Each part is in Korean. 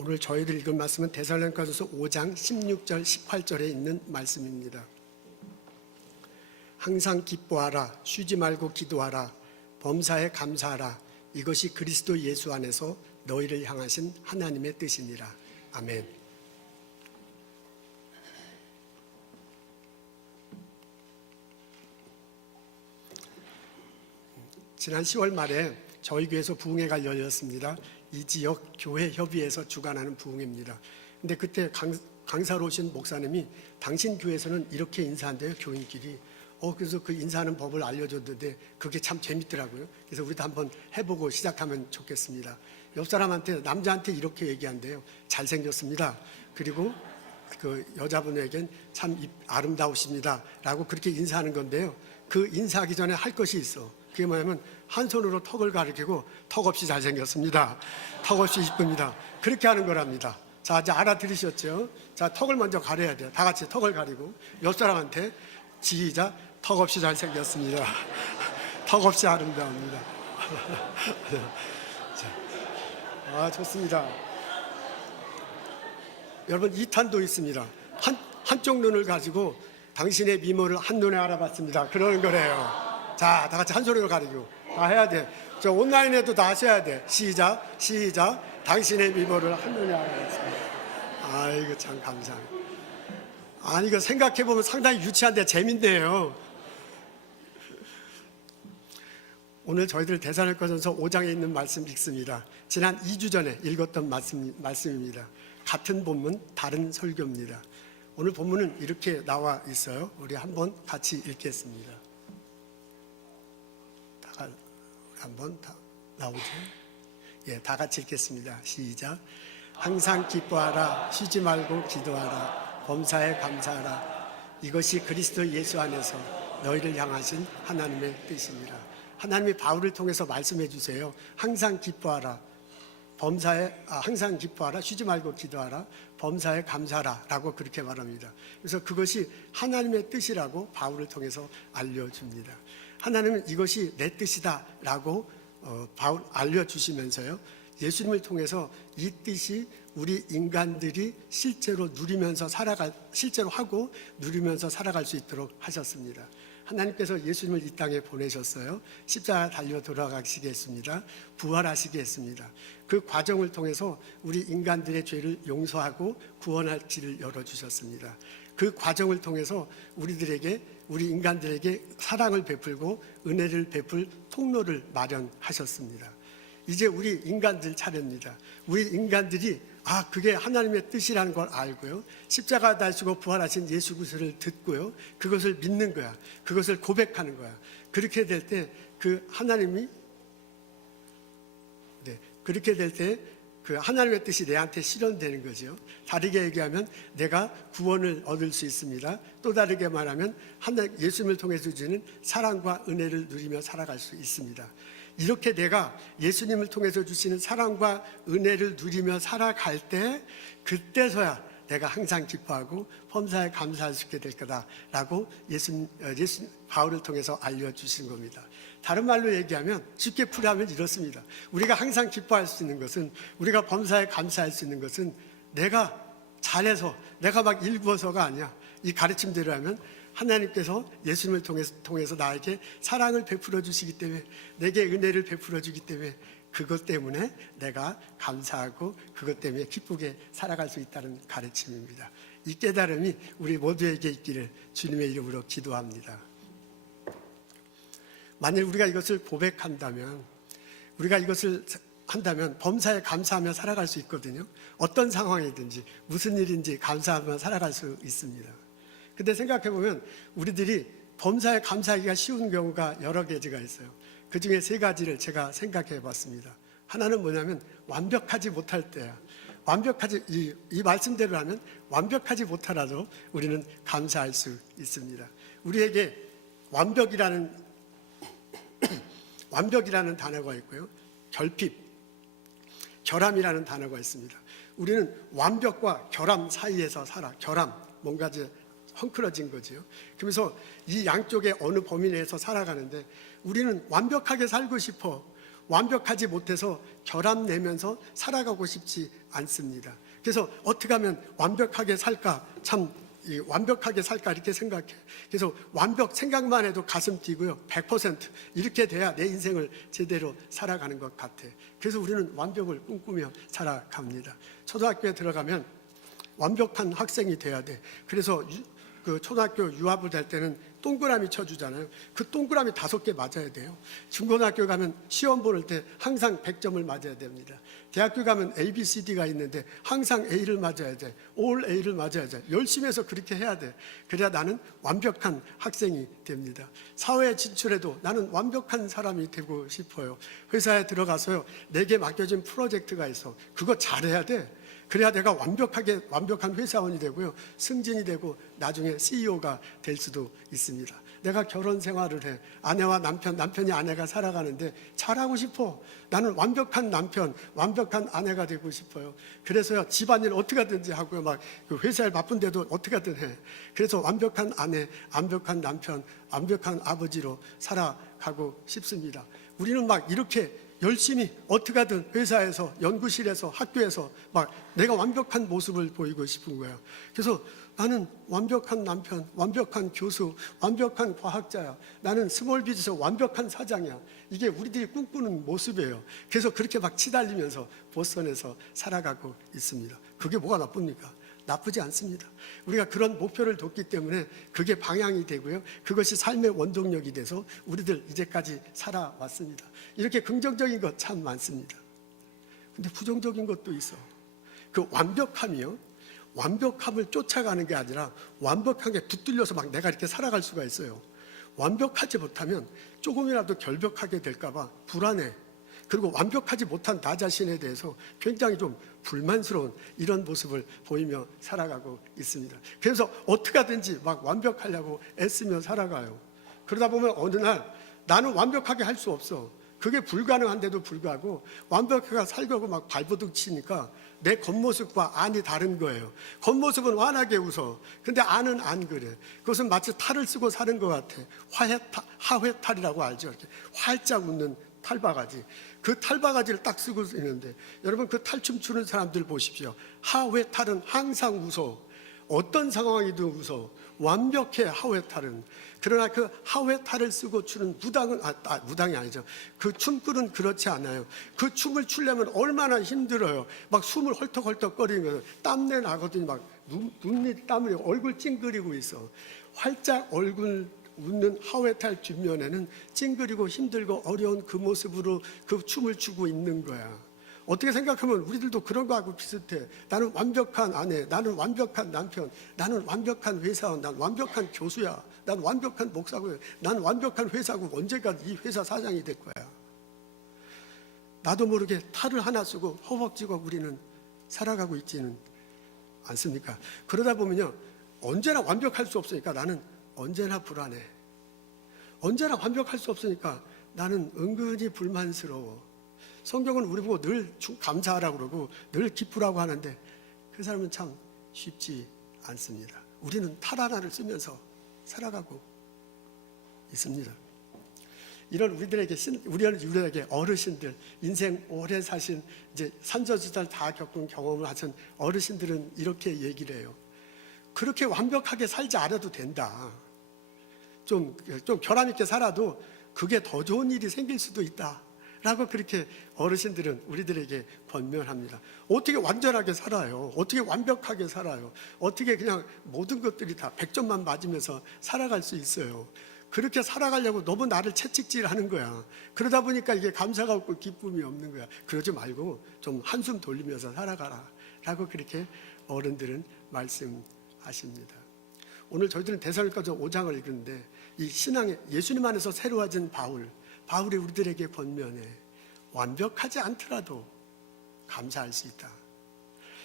오늘 저희들 읽은 말씀은 데살로니가전서 5장 16절 18절에 있는 말씀입니다. 항상 기뻐하라, 쉬지 말고 기도하라, 범사에 감사하라. 이것이 그리스도 예수 안에서 너희를 향하신 하나님의 뜻이니라. 아멘. 지난 10월 말에 저희 교회에서 부흥회가 열렸습니다. 이 지역 교회 협의회에서 주관하는 부흥회입니다. 근데 그때 강사로 오신 목사님이 당신 교회에서는 이렇게 인사한대요, 교인끼리. 그래서 그 인사하는 법을 알려줬는데 그게 참 재밌더라고요. 그래서 우리도 한번 해보고 시작하면 좋겠습니다. 옆 사람한테, 남자한테 이렇게 얘기한대요. 잘생겼습니다. 그리고 그 여자분에겐 참 아름다우십니다. 라고 그렇게 인사하는 건데요. 그 인사하기 전에 할 것이 있어. 그게 뭐냐면 한 손으로 턱을 가리키고 턱 없이 잘생겼습니다. 턱 없이 이쁩니다. 그렇게 하는 거랍니다. 자, 이제 알아들으셨죠? 자, 턱을 먼저 가려야 돼요. 다 같이 턱을 가리고 옆 사람한테 시작. 턱 없이 잘생겼습니다. 턱 없이 아름다웁니다. 좋습니다. 여러분, 2탄도 있습니다. 한쪽 눈을 가지고 당신의 미모를 한눈에 알아봤습니다. 그러는 거래요. 자, 다 같이 한 소리로 가리고 다 해야 돼. 저 온라인에도 다 하셔야 돼. 시작. 당신의 미모를 한눈에 알아봤습니다. 아이고, 참 감사합니다. 아니, 이거 생각해보면 상당히 유치한데 재밌네요. 오늘 저희들 데살로니가전서 5장에 있는 말씀 읽습니다. 지난 2주 전에 읽었던 말씀입니다. 같은 본문, 다른 설교입니다. 오늘 본문은 이렇게 나와 있어요. 우리 한번 같이 읽겠습니다. 한번 나오죠? 예, 다 같이 읽겠습니다. 시작. 항상 기뻐하라, 쉬지 말고 기도하라, 범사에 감사하라. 이것이 그리스도 예수 안에서 너희를 향하신 하나님의 뜻이니라. 하나님이 바울을 통해서 말씀해 주세요. 항상 기뻐하라, 항상 기뻐하라, 쉬지 말고 기도하라, 범사에 감사하라 라고 그렇게 말합니다. 그래서 그것이 하나님의 뜻이라고 바울을 통해서 알려줍니다. 하나님은 이것이 내 뜻이다 라고 바울 알려주시면서요, 예수님을 통해서 이 뜻이 우리 인간들이 실제로 하고 누리면서 살아갈 수 있도록 하셨습니다. 하나님께서 예수님을 이 땅에 보내셨어요. 십자가 달려 돌아가시게 했습니다. 부활하시게 했습니다. 그 과정을 통해서 우리 인간들의 죄를 용서하고 구원할 길을 열어주셨습니다. 그 과정을 통해서 우리 인간들에게 사랑을 베풀고 은혜를 베풀 통로를 마련하셨습니다. 이제 우리 인간들 차례입니다. 우리 인간들이 그게 하나님의 뜻이라는 걸 알고요, 십자가 달시고 부활하신 예수 그리스도를 듣고요, 그것을 믿는 거야. 그것을 고백하는 거야. 그렇게 될 때 그 하나님의 뜻이 내한테 실현되는 거죠. 다르게 얘기하면 내가 구원을 얻을 수 있습니다. 또 다르게 말하면 예수님을 통해서 주는 사랑과 은혜를 누리며 살아갈 수 있습니다. 이렇게 내가 예수님을 통해서 주시는 사랑과 은혜를 누리며 살아갈 때, 그때서야 내가 항상 기뻐하고 범사에 감사할 수 있게 될 거다라고 바울을 통해서 알려주신 겁니다. 다른 말로 얘기하면, 쉽게 풀이하면 이렇습니다. 우리가 항상 기뻐할 수 있는 것은, 우리가 범사에 감사할 수 있는 것은 내가 잘해서, 내가 막 일구어서가 아니야. 이 가르침대로 하면 하나님께서 예수님을 통해서 나에게 사랑을 베풀어 주시기 때문에, 내게 은혜를 베풀어 주기 때문에, 그것 때문에 내가 감사하고 그것 때문에 기쁘게 살아갈 수 있다는 가르침입니다. 이 깨달음이 우리 모두에게 있기를 주님의 이름으로 기도합니다. 만일 우리가 이것을 고백한다면, 우리가 이것을 한다면 범사에 감사하며 살아갈 수 있거든요. 어떤 상황이든지 무슨 일인지 감사하며 살아갈 수 있습니다. 근데 생각해보면 우리들이 범사에 감사하기가 쉬운 경우가 여러 가지가 있어요. 그 중에 3가지를 제가 생각해 봤습니다. 하나는 뭐냐면 완벽하지 못할 때야. 이 말씀대로 하면 완벽하지 못하라도 우리는 감사할 수 있습니다. 우리에게 완벽이라는 단어가 있고요, 결핍, 결함이라는 단어가 있습니다. 우리는 완벽과 결함 사이에서 살아. 결함, 뭔가 이제 헝클어진 거지요. 그래서 이 양쪽의 어느 범위 내에서 살아가는데, 우리는 완벽하게 살고 싶어. 완벽하지 못해서 결함 내면서 살아가고 싶지 않습니다. 그래서 어떻게 하면 완벽하게 살까, 완벽하게 살까 이렇게 생각해. 그래서 완벽 생각만 해도 가슴 뛰고요. 100% 이렇게 돼야 내 인생을 제대로 살아가는 것 같아. 그래서 우리는 완벽을 꿈꾸며 살아갑니다. 초등학교에 들어가면 완벽한 학생이 돼야 돼. 그래서 그 초등학교 유압을 할 때는 동그라미 쳐주잖아요. 그 동그라미 5개 맞아야 돼요. 중고등학교 가면 시험 보는 때 항상 100점을 맞아야 됩니다. 대학교 가면 A, B, C, D가 있는데 항상 A를 맞아야 돼. All A를 맞아야 돼. 열심히 해서 그렇게 해야 돼. 그래야 나는 완벽한 학생이 됩니다. 사회에 진출해도 나는 완벽한 사람이 되고 싶어요. 회사에 들어가서요, 내게 맡겨진 프로젝트가 있어. 그거 잘해야 돼. 그래야 내가 완벽한 회사원이 되고요, 승진이 되고 나중에 CEO가 될 수도 있습니다. 내가 결혼 생활을 해. 아내와 남편이 아내가 살아가는데 잘하고 싶어. 나는 완벽한 남편, 완벽한 아내가 되고 싶어요. 그래서요, 집안일 어떻게 하든지 하고요, 막 회사에 바쁜데도 어떻게 하든 해. 그래서 완벽한 아내, 완벽한 남편, 완벽한 아버지로 살아가고 싶습니다. 우리는 막 이렇게 열심히 어떻게 하든 회사에서, 연구실에서, 학교에서 막 내가 완벽한 모습을 보이고 싶은 거예요. 그래서 나는 완벽한 남편, 완벽한 교수, 완벽한 과학자야. 나는 스몰 비즈니스 완벽한 사장이야. 이게 우리들이 꿈꾸는 모습이에요. 그래서 그렇게 막 치달리면서 보스턴에서 살아가고 있습니다. 그게 뭐가 나쁩니까? 나쁘지 않습니다. 우리가 그런 목표를 뒀기 때문에 그게 방향이 되고요, 그것이 삶의 원동력이 돼서 우리들 이제까지 살아왔습니다. 이렇게 긍정적인 것 참 많습니다. 근데 부정적인 것도 있어. 그 완벽함이요, 완벽함을 쫓아가는 게 아니라 완벽하게 붙들려서 막 내가 이렇게 살아갈 수가 있어요. 완벽하지 못하면 조금이라도 결벽하게 될까봐 불안해. 그리고 완벽하지 못한 나 자신에 대해서 굉장히 좀 불만스러운 이런 모습을 보이며 살아가고 있습니다. 그래서 어떻게 하든지 막 완벽하려고 애쓰며 살아가요. 그러다 보면 어느 날 나는 완벽하게 할 수 없어. 그게 불가능한데도 불구하고 완벽하게 살려고 막 발버둥 치니까 내 겉모습과 안이 다른 거예요. 겉모습은 환하게 웃어. 근데 안은 안 그래. 그것은 마치 탈을 쓰고 사는 것 같아. 하회탈이라고 알죠? 이렇게 활짝 웃는 탈바가지. 그 탈바가지를 딱 쓰고 있는데, 여러분 그 탈춤 추는 사람들 보십시오. 하회탈은 항상 웃어. 어떤 상황이든 웃어. 완벽해, 하회탈은. 그러나 그 하회탈을 쓰고 추는 무당이 아니죠. 그 춤꾼은 그렇지 않아요. 그 춤을 추려면 얼마나 힘들어요. 막 숨을 헐떡헐떡 거리면서 땀내 나거든요. 막 눈이 땀을, 얼굴 찡그리고 있어. 활짝 얼굴 웃는 하회탈 뒷면에는 찡그리고 힘들고 어려운 그 모습으로 그 춤을 추고 있는 거야. 어떻게 생각하면 우리들도 그런 거하고 비슷해. 나는 완벽한 아내, 나는 완벽한 남편, 나는 완벽한 회사원, 난 완벽한 교수야, 난 완벽한 목사고요, 난 완벽한 회사고 언젠가 이 회사 사장이 될 거야. 나도 모르게 탈을 하나 쓰고 허벅지고 우리는 살아가고 있지는 않습니까? 그러다 보면요, 언제나 완벽할 수 없으니까 나는 언제나 불안해. 언제나 완벽할 수 없으니까 나는 은근히 불만스러워. 성경은 우리 보고 늘 감사하라고 그러고 늘 기쁘라고 하는데 그 사람은 참 쉽지 않습니다. 우리는 탈 하나를 쓰면서 살아가고 있습니다. 이런 우리에게 어르신들, 인생 오래 사신, 이제 산저주달 다 겪은 경험을 하신 어르신들은 이렇게 얘기를 해요. 그렇게 완벽하게 살지 않아도 된다. 좀 결함 있게 살아도 그게 더 좋은 일이 생길 수도 있다 라고 그렇게 어르신들은 우리들에게 권면합니다. 어떻게 완전하게 살아요? 어떻게 완벽하게 살아요? 어떻게 그냥 모든 것들이 다 100점만 맞으면서 살아갈 수 있어요? 그렇게 살아가려고 너무 나를 채찍질하는 거야. 그러다 보니까 이게 감사가 없고 기쁨이 없는 거야. 그러지 말고 좀 한숨 돌리면서 살아가라 라고 그렇게 어른들은 말씀하십니다. 오늘 저희들은 데살로니가서 5장을 읽는데 이 신앙의 예수님 안에서 새로워진 바울이 우리들에게 권면해. 완벽하지 않더라도 감사할 수 있다.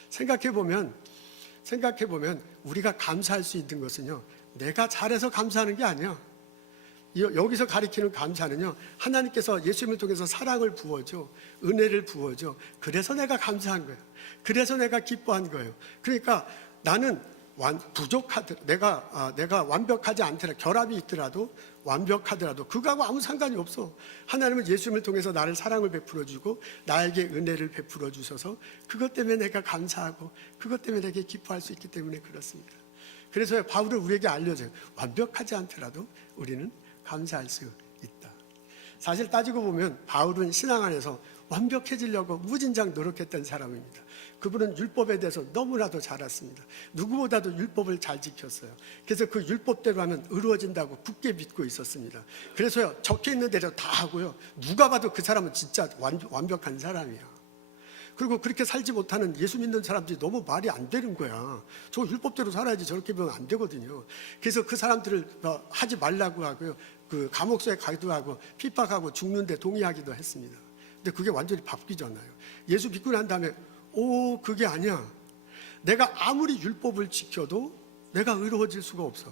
생각해보면 우리가 감사할 수 있는 것은요, 내가 잘해서 감사하는 게 아니야. 여기서 가리키는 감사는요, 하나님께서 예수님을 통해서 사랑을 부어줘, 은혜를 부어줘. 그래서 내가 감사한 거예요. 그래서 내가 기뻐한 거예요. 그러니까 나는 내가 완벽하지 않더라도 결함이 있더라도 완벽하더라도 그거하고 아무 상관이 없어. 하나님은 예수님을 통해서 나를 사랑을 베풀어 주고 나에게 은혜를 베풀어 주셔서 그것 때문에 내가 감사하고 그것 때문에 내게 기뻐할 수 있기 때문에 그렇습니다. 그래서 바울은 우리에게 알려줘요. 완벽하지 않더라도 우리는 감사할 수 있다. 사실 따지고 보면 바울은 신앙 안에서 완벽해지려고 무진장 노력했던 사람입니다. 그분은 율법에 대해서 너무나도 잘 알았습니다. 누구보다도 율법을 잘 지켰어요. 그래서 그 율법대로 하면 의로워진다고 굳게 믿고 있었습니다. 그래서요, 적혀 있는 대로 다 하고요. 누가 봐도 그 사람은 진짜 완벽한 사람이야. 그리고 그렇게 살지 못하는 예수 믿는 사람들이 너무 말이 안 되는 거야. 저 율법대로 살아야지 저렇게 보면 안 되거든요. 그래서 그 사람들을 하지 말라고 하고요. 그 감옥소에 가기도 하고 핍박하고 죽는데 동의하기도 했습니다. 근데 그게 완전히 바뀌잖아요. 예수 믿고 난 다음에 그게 아니야. 내가 아무리 율법을 지켜도 내가 의로워질 수가 없어.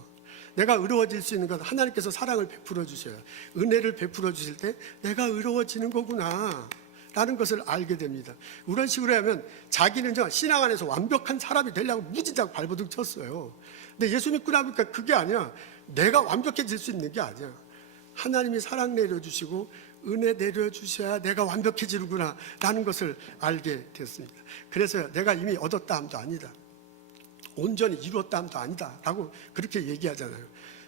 내가 의로워질 수 있는 건 하나님께서 사랑을 베풀어 주셔요. 은혜를 베풀어 주실 때 내가 의로워지는 거구나 라는 것을 알게 됩니다. 이런 식으로 하면 자기는 신앙 안에서 완벽한 사람이 되려고 무진장 발버둥 쳤어요. 근데 예수 믿고 나니까 그게 아니야. 내가 완벽해질 수 있는 게 아니야. 하나님이 사랑 내려주시고 은혜 내려주셔야 내가 완벽해지는구나 라는 것을 알게 됐습니다. 그래서 내가 이미 얻었다 함도 아니다, 온전히 이루었다 함도 아니다 라고 그렇게 얘기하잖아요.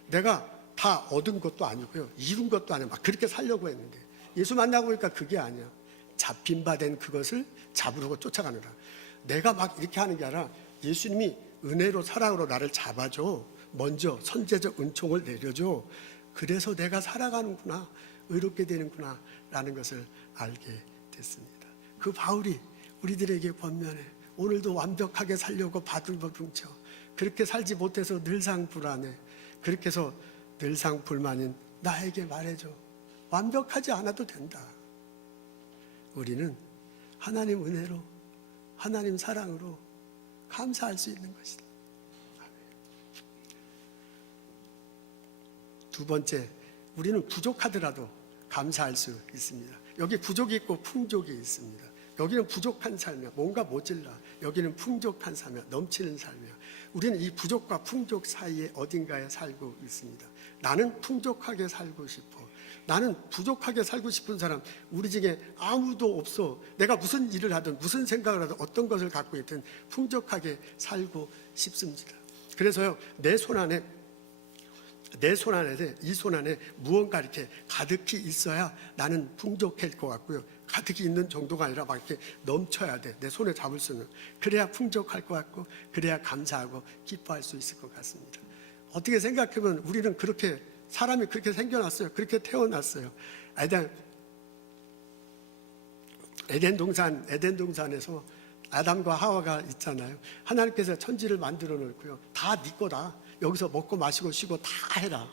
내가 다 얻은 것도 아니고요, 이룬 것도 아니고 막 그렇게 살려고 했는데 예수 만나고 보니까 그게 아니야. 잡힌 바 된 그것을 잡으려고 쫓아가느라. 내가 막 이렇게 하는 게 아니라 예수님이 은혜로 사랑으로 나를 잡아줘. 먼저 선제적 은총을 내려줘. 그래서 내가 살아가는구나, 의롭게 되는구나 라는 것을 알게 됐습니다. 그 바울이 우리들에게 권면해. 오늘도 완벽하게 살려고 바들바둥 쳐. 그렇게 살지 못해서 늘상 불안해. 그렇게 해서 늘상 불만인 나에게 말해줘. 완벽하지 않아도 된다. 우리는 하나님 은혜로, 하나님 사랑으로 감사할 수 있는 것이다. 두 번째, 우리는 부족하더라도 감사할 수 있습니다. 여기 부족이 있고 풍족이 있습니다. 여기는 부족한 삶이야. 뭔가 모질라. 여기는 풍족한 삶이야. 넘치는 삶이야. 우리는 이 부족과 풍족 사이에 어딘가에 살고 있습니다. 나는 풍족하게 살고 싶어. 나는 부족하게 살고 싶은 사람, 우리 중에 아무도 없어. 내가 무슨 일을 하든 무슨 생각을 하든 어떤 것을 갖고 있든 풍족하게 살고 싶습니다. 그래서요, 이 손 안에 무언가 이렇게 가득히 있어야 나는 풍족할 것 같고요. 가득히 있는 정도가 아니라 막 이렇게 넘쳐야 돼. 내 손에 잡을 수 있는. 그래야 풍족할 것 같고, 그래야 감사하고 기뻐할 수 있을 것 같습니다. 어떻게 생각하면 우리는 그렇게, 사람이 그렇게 생겨났어요. 그렇게 태어났어요. 에덴 동산에서 아담과 하와가 있잖아요. 하나님께서 천지를 만들어 놓고요. 다 네 거다. 여기서 먹고 마시고 쉬고 다 해라.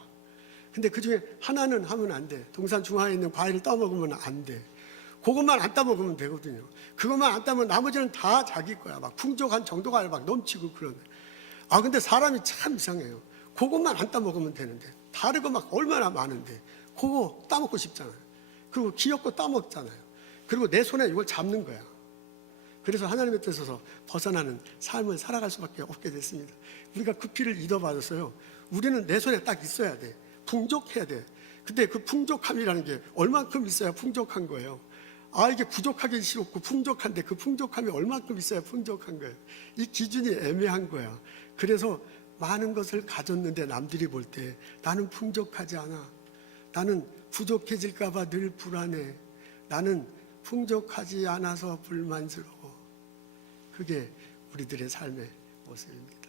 근데 그 중에 하나는 하면 안 돼. 동산 중앙에 있는 과일을 따먹으면 안 돼. 그것만 안 따먹으면 되거든요. 그것만 안 따면 나머지는 다 자기 거야. 막 풍족한 정도가 아니라 막 넘치고 그러네. 근데 사람이 참 이상해요. 그것만 안 따먹으면 되는데 다른 거 막 얼마나 많은데 그거 따먹고 싶잖아요. 그리고 귀엽고 따먹잖아요. 그리고 내 손에 이걸 잡는 거야. 그래서 하나님의 뜻에서 벗어나는 삶을 살아갈 수밖에 없게 됐습니다. 우리가 그 피를 잃어받았어요. 우리는 내 손에 딱 있어야 돼. 풍족해야 돼. 근데 그 풍족함이라는 게 얼만큼 있어야 풍족한 거예요. 이게 부족하기 싫었고 풍족한데 그 풍족함이 얼만큼 있어야 풍족한 거예요. 이 기준이 애매한 거야. 그래서 많은 것을 가졌는데 남들이 볼 때 나는 풍족하지 않아. 나는 부족해질까 봐 늘 불안해. 나는 풍족하지 않아서 불만스러워. 그게 우리들의 삶의 모습입니다.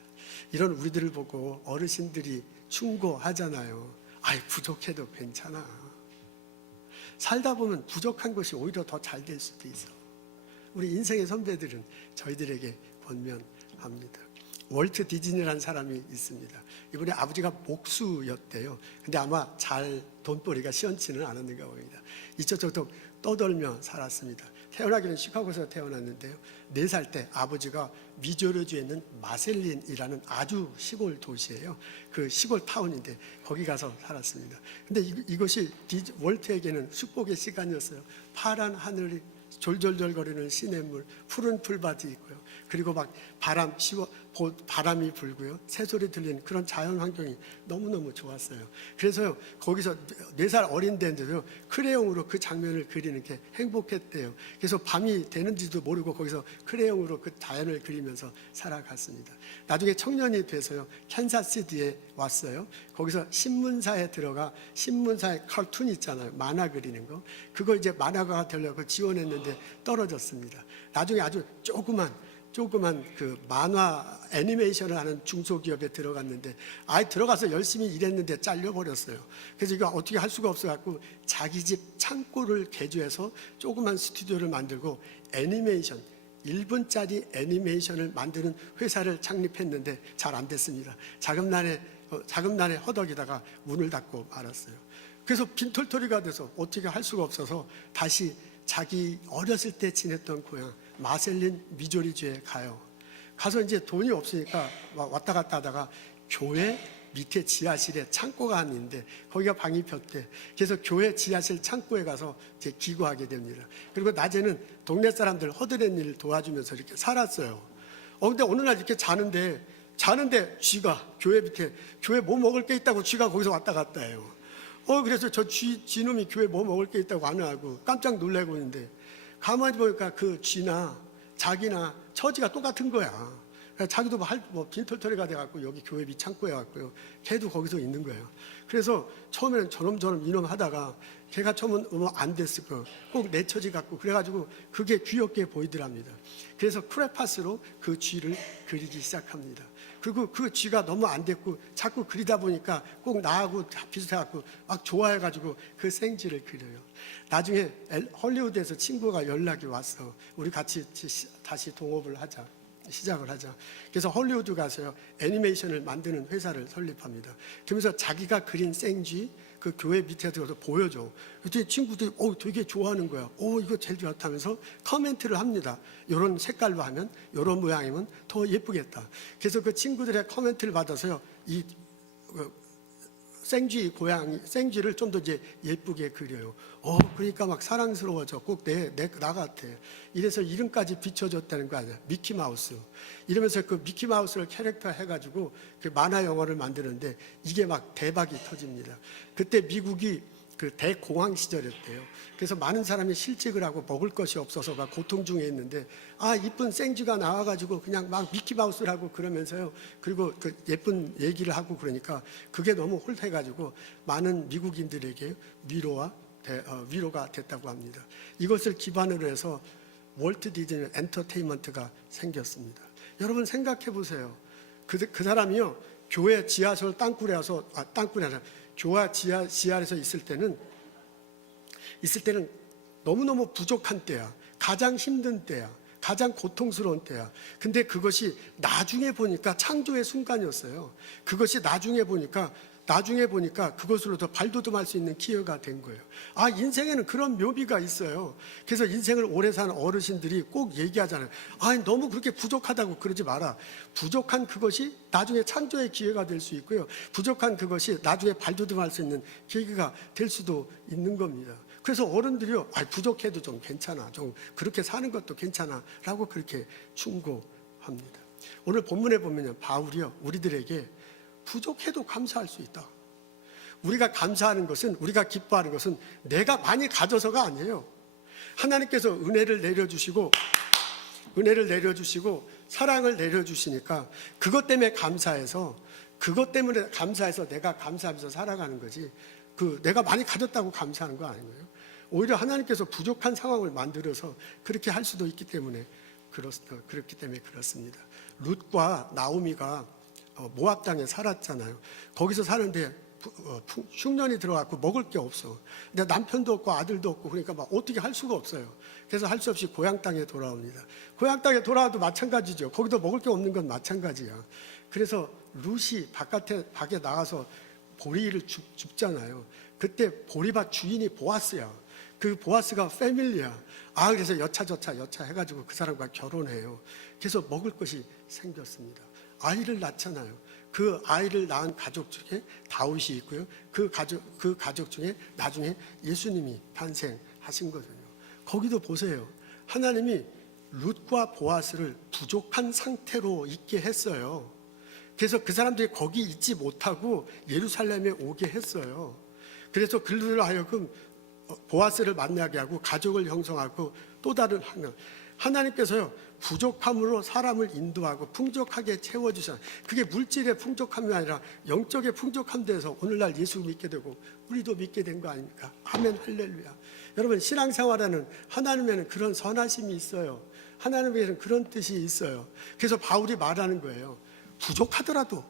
이런 우리들을 보고 어르신들이 충고하잖아요. 부족해도 괜찮아. 살다 보면 부족한 것이 오히려 더 잘 될 수도 있어. 우리 인생의 선배들은 저희들에게 권면합니다. 월트 디즈니라는 사람이 있습니다. 이분의 아버지가 목수였대요. 근데 아마 잘 돈벌이가 시원치는 않았는가 봅니다. 이쪽저쪽 떠돌며 살았습니다. 태어나기는 시카고에서 태어났는데요. 4살 때 아버지가 미조르주에 있는 마셀린이라는 아주 시골 도시예요. 그 시골 타운인데 거기 가서 살았습니다. 근데 이것이 월트에게는 축복의 시간이었어요. 파란 하늘이 졸졸졸거리는 시냇물, 푸른 풀밭이 있고요. 그리고 막 바람이 불고요. 새소리 들리는 그런 자연 환경이 너무너무 좋았어요. 그래서 거기서 4살 어린 데인데도 크레용으로 그 장면을 그리는 게 행복했대요. 그래서 밤이 되는지도 모르고 거기서 크레용으로 그 자연을 그리면서 살아갔습니다. 나중에 청년이 돼서요, 캔사스시티에 왔어요. 거기서 신문사에 들어가 신문사에 칼툰 있잖아요. 만화 그리는 거. 그거 이제 만화가가 되려고 지원했는데 떨어졌습니다. 나중에 아주 조그만 그 만화 애니메이션을 하는 중소기업에 들어갔는데 들어가서 열심히 일했는데 잘려버렸어요. 그래서 이거 어떻게 할 수가 없어갖고 자기 집 창고를 개조해서 조그만 스튜디오를 만들고 애니메이션 1분짜리 애니메이션을 만드는 회사를 창립했는데 잘 안 됐습니다. 자금난에 허덕이다가 문을 닫고 말았어요. 그래서 빈털터리가 돼서 어떻게 할 수가 없어서 다시 자기 어렸을 때 지냈던 고향 마셀린 미조리주에 가요. 가서 이제 돈이 없으니까 왔다 갔다 하다가 교회 밑에 지하실에 창고가 하나 있는데 거기가 방이 폈대. 그래서 교회 지하실 창고에 가서 이제 기고하게 됩니다. 그리고 낮에는 동네 사람들 허드렛 일 도와주면서 이렇게 살았어요. 근데 어느 날 이렇게 자는데 쥐가 교회 밑에 교회 뭐 먹을 게 있다고 쥐가 거기서 왔다 갔다 해요. 그래서 저 쥐놈이 교회 뭐 먹을 게 있다고 안 하고 깜짝 놀라고 있는데 가만히 보니까 그 쥐나 자기나 처지가 똑같은 거야. 자기도 빈털터리가 돼갖고 여기 교회 밑 창고에 왔고요. 걔도 거기서 있는 거예요. 그래서 처음에는 저놈 이놈 하다가 걔가 처음은 안 됐을 거. 꼭 내 처지 같고 그래가지고 그게 귀엽게 보이더랍니다. 그래서 크레파스로 그 쥐를 그리기 시작합니다. 그리고 그 쥐가 너무 안 됐고 자꾸 그리다 보니까 꼭 나하고 비슷해갖고 막 좋아해가지고 그 생쥐를 그려요. 나중에 헐리우드에서 친구가 연락이 왔어. 우리 같이 다시 동업을 하자. 시작을 하자. 그래서 헐리우드 가서요, 애니메이션을 만드는 회사를 설립합니다. 그러면서 자기가 그린 생쥐 그 교회 밑에 들어서 보여줘. 그때 친구들이 되게 좋아하는 거야. 이거 제일 좋다면서 코멘트를 합니다. 이런 색깔로 하면, 이런 모양이면 더 예쁘겠다. 그래서 그 친구들의 코멘트를 받아서요, 이 생쥐를 좀 더 이제 예쁘게 그려요. 그러니까 막 사랑스러워져. 꼭 나 같아. 이래서 이름까지 비춰줬다는 거 아니야. 미키마우스. 이러면서 그 미키마우스를 캐릭터 해가지고 그 만화 영화를 만드는데 이게 막 대박이 터집니다. 그때 미국이 그 대공황 시절이었대요. 그래서 많은 사람이 실직을 하고 먹을 것이 없어서가 고통 중에 있는데 이쁜 생쥐가 나와가지고 그냥 막 미키마우스라고 그러면서요. 그리고 그 예쁜 얘기를 하고 그러니까 그게 너무 홀해가지고 많은 미국인들에게 위로가 됐다고 합니다. 이것을 기반으로 해서 월트 디즈니 엔터테인먼트가 생겼습니다. 여러분 생각해 보세요. 그 사람이요. 교회 지하철 땅굴에 와서 교회 지하에서 있을 때는 너무너무 부족한 때야. 가장 힘든 때야. 가장 고통스러운 때야. 근데 그것이 나중에 보니까 창조의 순간이었어요. 그것이 나중에 보니까 그것으로 더 발돋움할 수 있는 기회가 된 거예요. 인생에는 그런 묘미가 있어요. 그래서 인생을 오래 사는 어르신들이 꼭 얘기하잖아요. 너무 그렇게 부족하다고 그러지 마라. 부족한 그것이 나중에 창조의 기회가 될 수 있고요. 부족한 그것이 나중에 발돋움할 수 있는 계기가 될 수도 있는 겁니다. 그래서 어른들이요, 부족해도 좀 괜찮아. 좀 그렇게 사는 것도 괜찮아. 라고 그렇게 충고합니다. 오늘 본문에 보면요, 바울이요, 우리들에게 부족해도 감사할 수 있다. 우리가 감사하는 것은, 우리가 기뻐하는 것은 내가 많이 가져서가 아니에요. 하나님께서 은혜를 내려주시고 사랑을 내려주시니까 그것 때문에 감사해서 내가 감사하면서 살아가는 거지. 내가 많이 가졌다고 감사하는 거 아니에요. 오히려 하나님께서 부족한 상황을 만들어서 그렇게 할 수도 있기 때문에 그렇습니다. 룻과 나오미가 모압 땅에 살았잖아요. 거기서 사는데 흉년이 들어갔고 먹을 게 없어. 근데 남편도 없고 아들도 없고 그러니까 막 어떻게 할 수가 없어요. 그래서 할 수 없이 고향 땅에 돌아옵니다. 고향 땅에 돌아와도 마찬가지죠. 거기도 먹을 게 없는 건 마찬가지야. 그래서 룻이 밖에 나가서 보리를 줍잖아요. 그때 보리밭 주인이 보아스야. 그 보아스가 패밀리야. 그래서 여차저차 해가지고 그 사람과 결혼해요. 그래서 먹을 것이 생겼습니다. 아이를 낳잖아요. 그 아이를 낳은 가족 중에 다윗이 있고요. 그 가족 중에 나중에 예수님이 탄생하신 거거든요. 거기도 보세요. 하나님이 룻과 보아스를 부족한 상태로 있게 했어요. 그래서 그 사람들이 거기 있지 못하고 예루살렘에 오게 했어요. 그래서 그들로 하여금 보아스를 만나게 하고 가족을 형성하고 또 다른 하나님께서요 부족함으로 사람을 인도하고 풍족하게 채워주셔. 그게 물질의 풍족함이 아니라 영적의 풍족함 돼서 오늘날 예수 믿게 되고 우리도 믿게 된 거 아닙니까? 아멘 할렐루야. 여러분 신앙생활에는 하나님에는 그런 선하심이 있어요. 하나님에게는 그런 뜻이 있어요. 그래서 바울이 말하는 거예요. 부족하더라도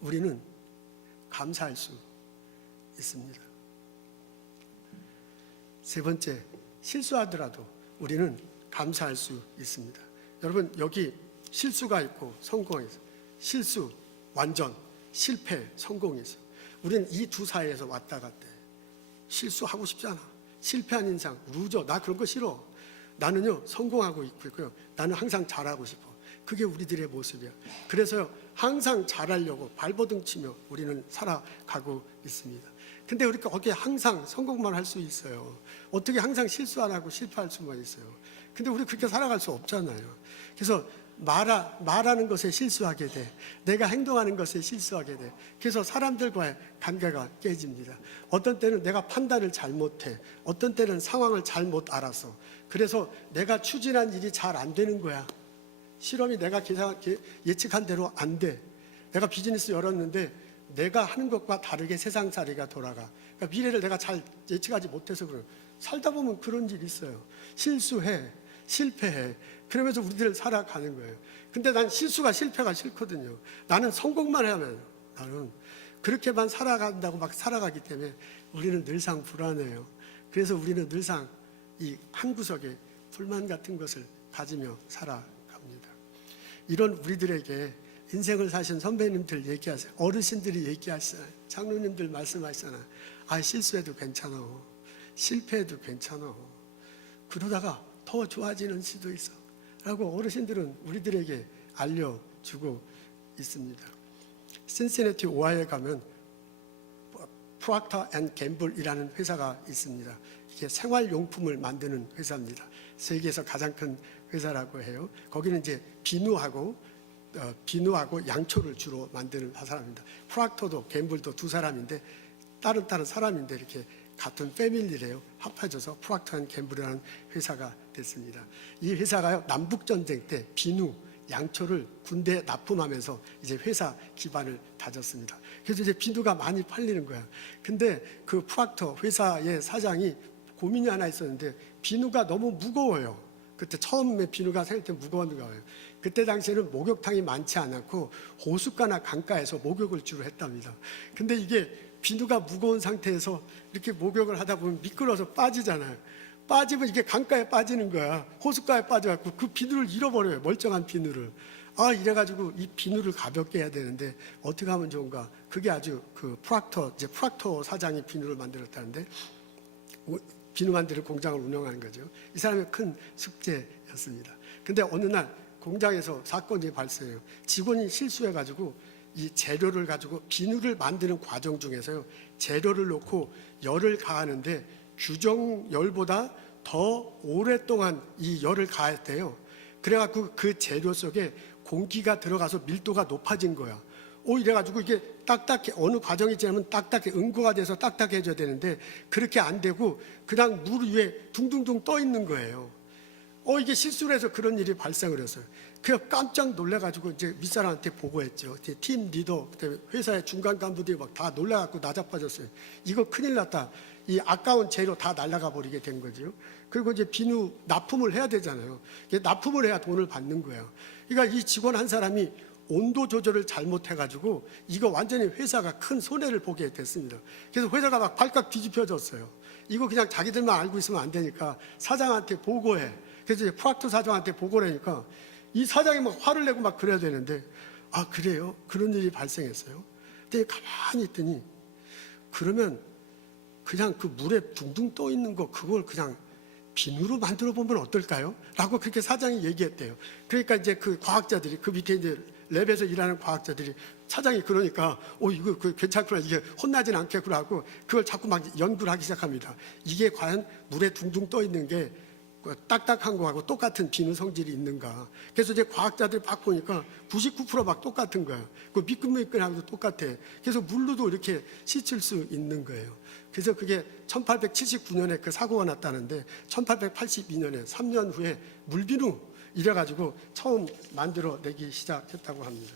우리는 감사할 수 있습니다. 세 번째, 실수하더라도 우리는 감사할 수 있습니다. 여러분 여기 실수가 있고 성공이 있어요. 실수, 완전, 실패, 성공이 있어요. 우리는 이 두 사이에서 왔다 갔다 해요. 실수하고 싶지 않아. 실패한 인상, 루저, 나 그런 거 싫어. 나는요 성공하고 있고요. 나는 항상 잘하고 싶어. 그게 우리들의 모습이야. 그래서요 항상 잘하려고 발버둥 치며 우리는 살아가고 있습니다. 근데 우리가 거기에 항상 성공만 할 수 있어요. 어떻게 항상 실수 안 하고 실패할 수만 있어요. 근데 우리 그렇게 살아갈 수 없잖아요. 그래서 말하는 것에 실수하게 돼. 내가 행동하는 것에 실수하게 돼. 그래서 사람들과의 관계가 깨집니다. 어떤 때는 내가 판단을 잘못해. 어떤 때는 상황을 잘못 알아서. 그래서 내가 추진한 일이 잘 안 되는 거야. 실험이 내가 예측한 대로 안 돼. 내가 비즈니스 열었는데 내가 하는 것과 다르게 세상살이가 돌아가. 그러니까 미래를 내가 잘 예측하지 못해서 그래요. 살다 보면 그런 일이 있어요. 실수해, 실패해. 그러면서 우리들 살아가는 거예요. 근데 난 실수가 실패가 싫거든요. 나는 성공만 하면 나는 그렇게만 살아간다고 막 살아가기 때문에 우리는 늘상 불안해요. 그래서 우리는 늘상 이 한 구석에 불만 같은 것을 가지며 살아갑니다. 이런 우리들에게 인생을 사신 선배님들 얘기하세요. 어르신들이 얘기하시잖아요. 장로님들 말씀하시잖아요. 아, 실수해도 괜찮아. 실패해도 괜찮아. 그러다가 더 좋아지는 수도 있어. 라고 어르신들은 우리들에게 알려주고 있습니다. 신시내티 오하이오에 가면 프락터 앤 갬블이라는 회사가 있습니다. 이게 생활용품을 만드는 회사입니다. 세계에서 가장 큰 회사라고 해요. 거기는 이제 비누하고 양초를 주로 만드는 사람입니다. 프락터도 갬블도 두 사람인데 다른 사람인데 이렇게 같은 패밀리래요. 합해져서 프락터 앤 갬블이라는 회사가 됐습니다. 이 회사가요 남북전쟁 때 비누, 양초를 군대에 납품하면서 이제 회사 기반을 다졌습니다. 그래서 이제 비누가 많이 팔리는 거야. 근데 그 프락터 회사의 사장이 고민이 하나 있었는데 비누가 너무 무거워요. 그때 처음에 비누가 생길 때 무거운 거예요. 그때 당시에는 목욕탕이 많지 않았고 호숫가나 강가에서 목욕을 주로 했답니다. 근데 이게 비누가 무거운 상태에서 이렇게 목욕을 하다 보면 미끄러워서 빠지잖아요. 빠지면 이게 강가에 빠지는 거야. 호숫가에 빠져갖고 그 비누를 잃어버려요. 멀쩡한 비누를. 아, 이래가지고 이 비누를 가볍게 해야 되는데 어떻게 하면 좋은가? 그게 아주 그 프락터 사장이 비누를 만들었다는데 비누 만드는 공장을 운영하는 거죠. 이 사람의 큰 숙제였습니다. 근데 어느 날 공장에서 사건이 발생해요. 직원이 실수해가지고 이 재료를 가지고 비누를 만드는 과정 중에서요. 재료를 넣고 열을 가하는데 규정 열보다 더 오랫동안 이 열을 가했대요. 그래갖고 그 재료 속에 공기가 들어가서 밀도가 높아진 거야. 이래가지고 이게 딱딱해, 어느 과정이 지나면 딱딱해, 응고가 돼서 딱딱해져야 되는데 그렇게 안 되고 그냥 물 위에 둥둥둥 떠 있는 거예요. 이게 실수를 해서 그런 일이 발생을 했어요. 그래서 깜짝 놀래가지고 이제 윗사람한테 보고했죠. 팀 리더, 그다음에 회사의 중간 간부들이 막 다 놀라갖고 나자빠졌어요. 이거 큰일 났다. 이 아까운 재료 다 날아가 버리게 된 거죠. 그리고 이제 비누 납품을 해야 되잖아요. 납품을 해야 돈을 받는 거예요. 그러니까 이 직원 한 사람이 온도 조절을 잘못해가지고 이거 완전히 회사가 큰 손해를 보게 됐습니다. 그래서 회사가 막 발칵 뒤집혀졌어요. 이거 그냥 자기들만 알고 있으면 안 되니까 사장한테 보고해. 그래서 이제 프락터 사장한테 보고를 하니까 이 사장이 막 화를 내고 막 그래야 되는데 아, 그래요? 그런 일이 발생했어요? 근데 가만히 있더니 그러면 그냥 그 물에 둥둥 떠 있는 거 그걸 그냥 비누로 만들어 보면 어떨까요? 라고 그렇게 사장이 얘기했대요. 그러니까 이제 그 과학자들이 그 밑에 이제 랩에서 일하는 과학자들이 사장이 그러니까 이거 괜찮구나, 이게 혼나진 않겠구나 하고 그걸 자꾸 막 연구를 하기 시작합니다. 이게 과연 물에 둥둥 떠 있는 게 딱딱한 거하고 똑같은 비누 성질이 있는가. 그래서 이제 과학자들이 막 보니까 99% 막 똑같은 거예요. 그 미끈미끈하고도 똑같아. 그래서 물로도 이렇게 씻을 수 있는 거예요. 그래서 그게 1879년에 그 사고가 났다는데 1882년에 3년 후에 물비누 이래가지고 처음 만들어내기 시작했다고 합니다.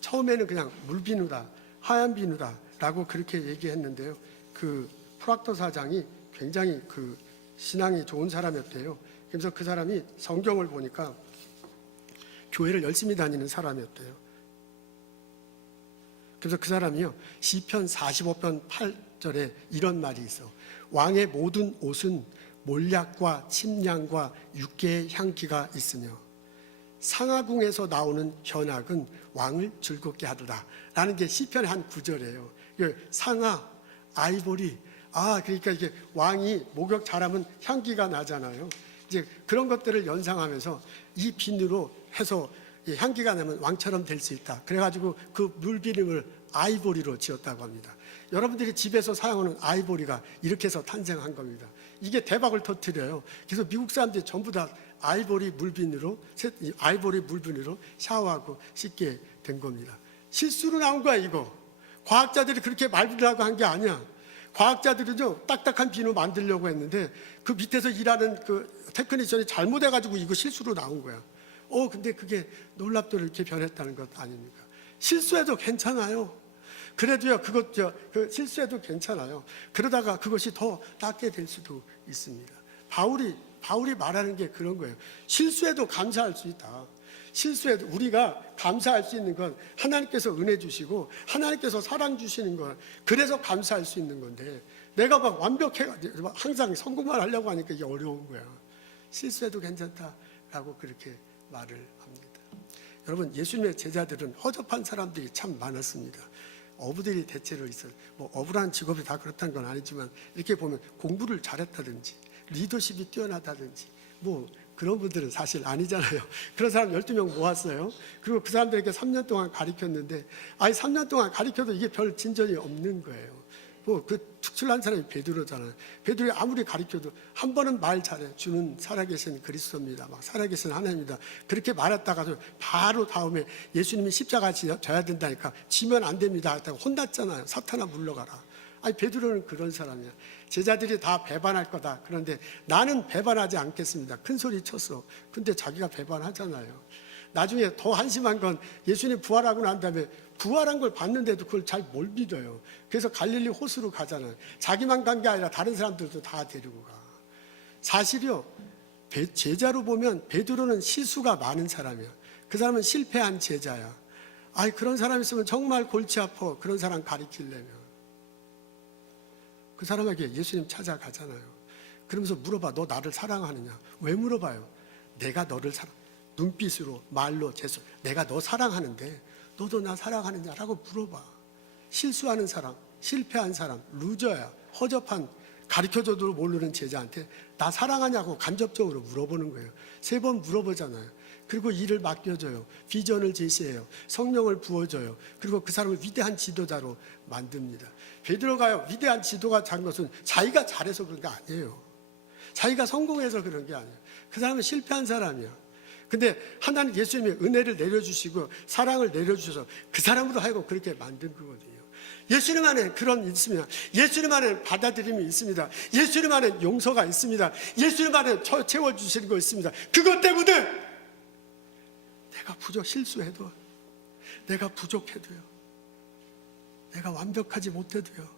처음에는 그냥 물비누다, 하얀 비누다 라고 그렇게 얘기했는데요. 그 프락터 사장이 굉장히 그 신앙이 좋은 사람이었대요. 그래서 그 사람이 성경을 보니까 교회를 열심히 다니는 사람이었대요. 그래서 그 사람이요, 시편 45편 8절에 이런 말이 있어. 왕의 모든 옷은 몰약과 침량과 육개의 향기가 있으며 상하궁에서 나오는 현악은 왕을 즐겁게 하더라 라는 게 시편의 한 구절이에요. 상하, 아이보리, 그러니까 이게 왕이 목욕 잘하면 향기가 나잖아요. 이제 그런 것들을 연상하면서 이 비누로 해서 향기가 나면 왕처럼 될 수 있다. 그래가지고 그 물비름을 아이보리로 지었다고 합니다. 여러분들이 집에서 사용하는 아이보리가 이렇게 해서 탄생한 겁니다. 이게 대박을 터뜨려요. 그래서 미국 사람들이 전부 다 아이보리 물비누로 샤워하고 씻게 된 겁니다. 실수로 나온 거야 이거. 과학자들이 그렇게 말들라고 한 게 아니야. 과학자들은요, 딱딱한 비누 만들려고 했는데 그 밑에서 일하는 그 테크니션이 잘못해가지고 이거 실수로 나온 거야. 근데 그게 놀랍도록 이렇게 변했다는 것 아닙니까? 실수해도 괜찮아요. 그래도요, 그 실수해도 괜찮아요. 그러다가 그것이 더 낫게 될 수도 있습니다. 바울이 말하는 게 그런 거예요. 실수해도 감사할 수 있다. 실수해도 우리가 감사할 수 있는 건 하나님께서 은혜 주시고 하나님께서 사랑 주시는 건 그래서 감사할 수 있는 건데 내가 막 완벽해가지고 항상 성공만 하려고 하니까 이게 어려운 거야. 실수해도 괜찮다라고 그렇게 말을 합니다. 여러분, 예수님의 제자들은 허접한 사람들이 참 많았습니다. 어부들이 대체로 있어요. 뭐 어부라는 직업이 다 그렇다는 건 아니지만 이렇게 보면 공부를 잘했다든지 리더십이 뛰어나다든지 뭐 그런 분들은 사실 아니잖아요. 그런 사람 12명 모았어요. 그리고 그 사람들에게 3년 동안 가르쳤는데 3년 동안 가르쳐도 이게 별 진전이 없는 거예요. 그 축출난 사람이 베드로잖아요. 베드로이 아무리 가르쳐도 한 번은 말 잘해. 주는 살아계신 그리스도입니다. 막 살아계신 하나님입니다. 그렇게 말했다가도 바로 다음에 예수님이 십자가 져야 된다니까 지면 안 됩니다. 했다가 혼났잖아요. 사탄아 물러가라. 베드로는 그런 사람이야. 제자들이 다 배반할 거다. 그런데 나는 배반하지 않겠습니다. 큰 소리 쳤어. 근데 자기가 배반하잖아요. 나중에 더 한심한 건 예수님 부활하고 난 다음에 부활한 걸 봤는데도 그걸 잘 못 믿어요. 그래서 갈릴리 호수로 가잖아요. 자기만 간 게 아니라 다른 사람들도 다 데리고 가. 사실이요, 제자로 보면 베드로는 실수가 많은 사람이야. 그 사람은 실패한 제자야. 그런 사람 있으면 정말 골치 아파. 그런 사람 가리키려면. 그 사람에게 예수님 찾아가잖아요. 그러면서 물어봐. 너 나를 사랑하느냐? 왜 물어봐요? 내가 너를 눈빛으로, 말로, 제스처. 내가 너 사랑하는데 너도 나 사랑하느냐라고 물어봐. 실수하는 사람, 실패한 사람, 루저야, 허접한, 가르쳐줘도 모르는 제자한테 나 사랑하냐고 간접적으로 물어보는 거예요. 3번 물어보잖아요. 그리고 일을 맡겨줘요. 비전을 제시해요. 성령을 부어줘요. 그리고 그 사람을 위대한 지도자로 만듭니다. 베드로가요, 위대한 지도가 된 것은 자기가 잘해서 그런 게 아니에요. 자기가 성공해서 그런 게 아니에요. 그 사람은 실패한 사람이야. 근데 하나님 예수님이 은혜를 내려주시고 사랑을 내려주셔서 그 사람으로 하여금 그렇게 만든 거거든요. 예수님 안에 그런 있습니다. 예수님 안에 받아들임이 있습니다. 예수님 안에 용서가 있습니다. 예수님 안에 채워주시는 거 있습니다. 그것 때문에 내가 실수해도, 내가 부족해도요, 내가 완벽하지 못해도요,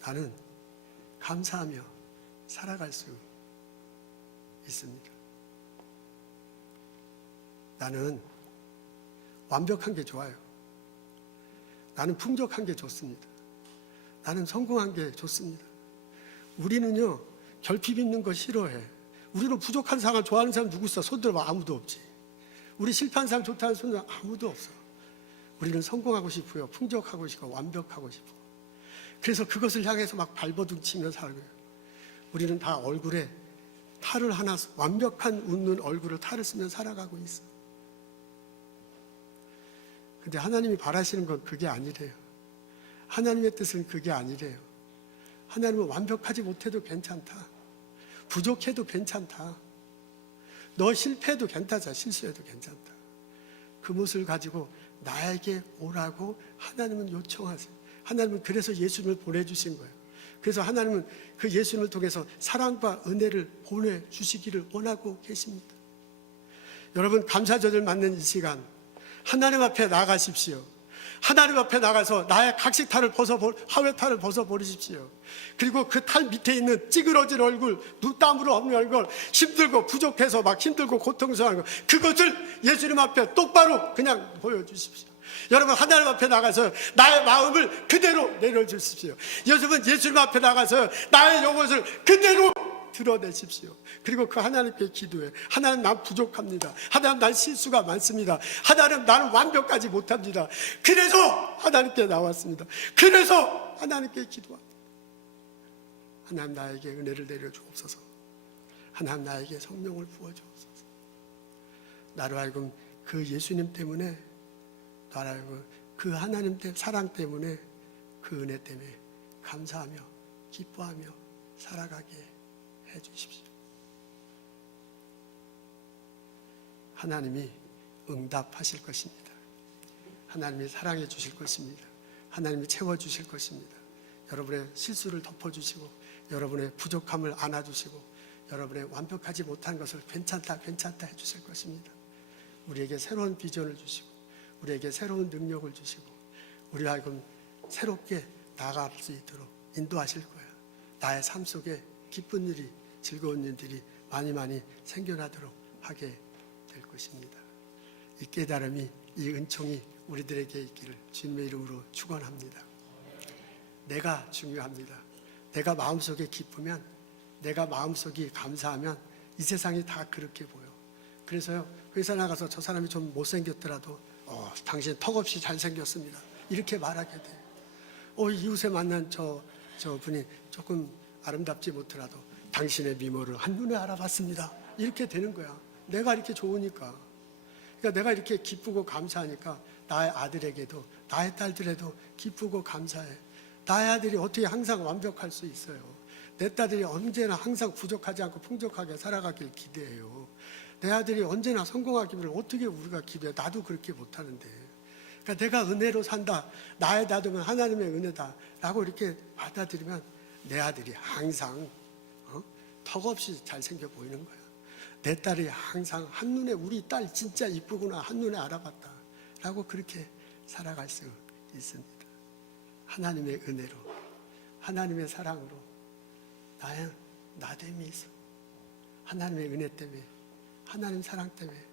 나는 감사하며 살아갈 수 있습니다. 나는 완벽한 게 좋아요. 나는 풍족한 게 좋습니다. 나는 성공한 게 좋습니다. 우리는요, 결핍 있는 거 싫어해. 우리는 부족한 사람 좋아하는 사람 누구 있어? 손 들어봐. 아무도 없지. 우리 실패한 사람 좋다는 손 들어봐. 아무도 없어. 우리는 성공하고 싶고요, 풍족하고 싶고 완벽하고 싶고. 그래서 그것을 향해서 막 발버둥 치며 살고요. 우리는 다 얼굴에 탈을 하나, 완벽한 웃는 얼굴을 탈을 쓰며 살아가고 있어. 근데 하나님이 바라시는 건 그게 아니래요. 하나님의 뜻은 그게 아니래요. 하나님은 완벽하지 못해도 괜찮다. 부족해도 괜찮다. 너 실패해도 괜찮다. 실수해도 괜찮다. 그 모습을 가지고 나에게 오라고 하나님은 요청하세요. 하나님은 그래서 예수님을 보내주신 거예요. 그래서 하나님은 그 예수님을 통해서 사랑과 은혜를 보내주시기를 원하고 계십니다. 여러분, 감사절을 맞는 이 시간 하나님 앞에 나가십시오. 하나님 앞에 나가서 나의 각식탈을 하회탈을 벗어버리십시오. 그리고 그 탈 밑에 있는 찌그러진 얼굴, 눈땀으로 없는 얼굴, 힘들고 부족해서 막 힘들고 고통스러운 거, 그것을 예수님 앞에 똑바로 그냥 보여주십시오. 여러분, 하나님 앞에 나가서 나의 마음을 그대로 내려주십시오. 여러분, 예수님 앞에 나가서 나의 영혼을 그대로 드러내십시오. 그리고 그 하나님께 기도해. 하나님, 난 부족합니다. 하나님, 난 실수가 많습니다. 하나님, 나는 완벽하지 못합니다. 그래서 하나님께 나왔습니다. 그래서 하나님께 기도합니다. 하나님, 나에게 은혜를 내려주옵소서. 하나님, 나에게 성령을 부어주옵소서. 나로 하여금 그 예수님 때문에, 나로 하여금 그 하나님 사랑 때문에, 그 은혜 때문에 감사하며 기뻐하며 살아가게 해주십시오. 하나님이 응답하실 것입니다. 하나님이 사랑해 주실 것입니다. 하나님이 채워주실 것입니다. 여러분의 실수를 덮어주시고, 여러분의 부족함을 안아주시고, 여러분의 완벽하지 못한 것을 괜찮다 해주실 것입니다. 우리에게 새로운 비전을 주시고, 우리에게 새로운 능력을 주시고, 우리 하여금 새롭게 나아갈 수 있도록 인도하실 거예요. 나의 삶 속에 기쁜 일이, 즐거운 일들이 많이 생겨나도록 하게 될 것입니다. 이 깨달음이, 이 은총이 우리들에게 있기를 주님의 이름으로 축원합니다. 내가 중요합니다. 내가 마음속에 기쁘면, 내가 마음속이 감사하면 이 세상이 다 그렇게 보여. 그래서요, 회사 나가서 저 사람이 좀 못생겼더라도 당신 턱없이 잘생겼습니다, 이렇게 말하게 돼요. 이웃에 만난 저 분이 조금 아름답지 못하더라도 당신의 미모를 한눈에 알아봤습니다, 이렇게 되는 거야. 내가 이렇게 좋으니까. 그러니까 내가 이렇게 기쁘고 감사하니까 나의 아들에게도, 나의 딸들에도 기쁘고 감사해. 나의 아들이 어떻게 항상 완벽할 수 있어요? 내 딸들이 언제나 항상 부족하지 않고 풍족하게 살아가길 기대해요. 내 아들이 언제나 성공하기를 어떻게 우리가 기대해? 나도 그렇게 못하는데. 그러니까 내가 은혜로 산다, 나의 놔두면 하나님의 은혜다 라고 이렇게 받아들이면 내 아들이 항상 턱없이 잘생겨 보이는 거야. 내 딸이 항상 한눈에 우리 딸 진짜 이쁘구나, 한눈에 알아봤다 라고 그렇게 살아갈 수 있습니다. 하나님의 은혜로, 하나님의 사랑으로 나의 나됨이 있어. 하나님의 은혜 때문에, 하나님 사랑 때문에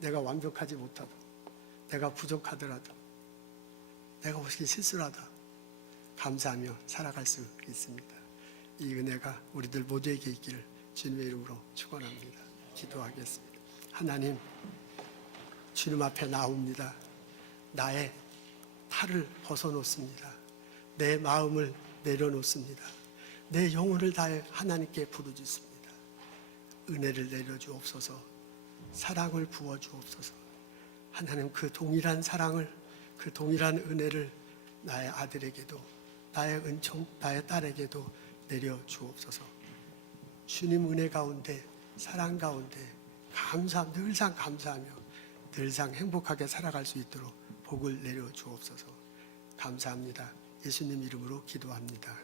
내가 완벽하지 못하도, 내가 부족하더라도, 내가 혹시 실수를 하다 감사하며 살아갈 수 있습니다. 이 은혜가 우리들 모두에게 있기를 주님의 이름으로 축원합니다. 기도하겠습니다. 하나님, 주님 앞에 나옵니다. 나의 탈을 벗어놓습니다. 내 마음을 내려놓습니다. 내 영혼을 다해 하나님께 부르짖습니다. 은혜를 내려주옵소서. 사랑을 부어주옵소서. 하나님, 그 동일한 사랑을, 그 동일한 은혜를 나의 아들에게도, 나의 은총, 나의 딸에게도 내려주옵소서. 주님 은혜 가운데, 사랑 가운데 늘상 감사하며 늘상 행복하게 살아갈 수 있도록 복을 내려주옵소서. 감사합니다. 예수님 이름으로 기도합니다.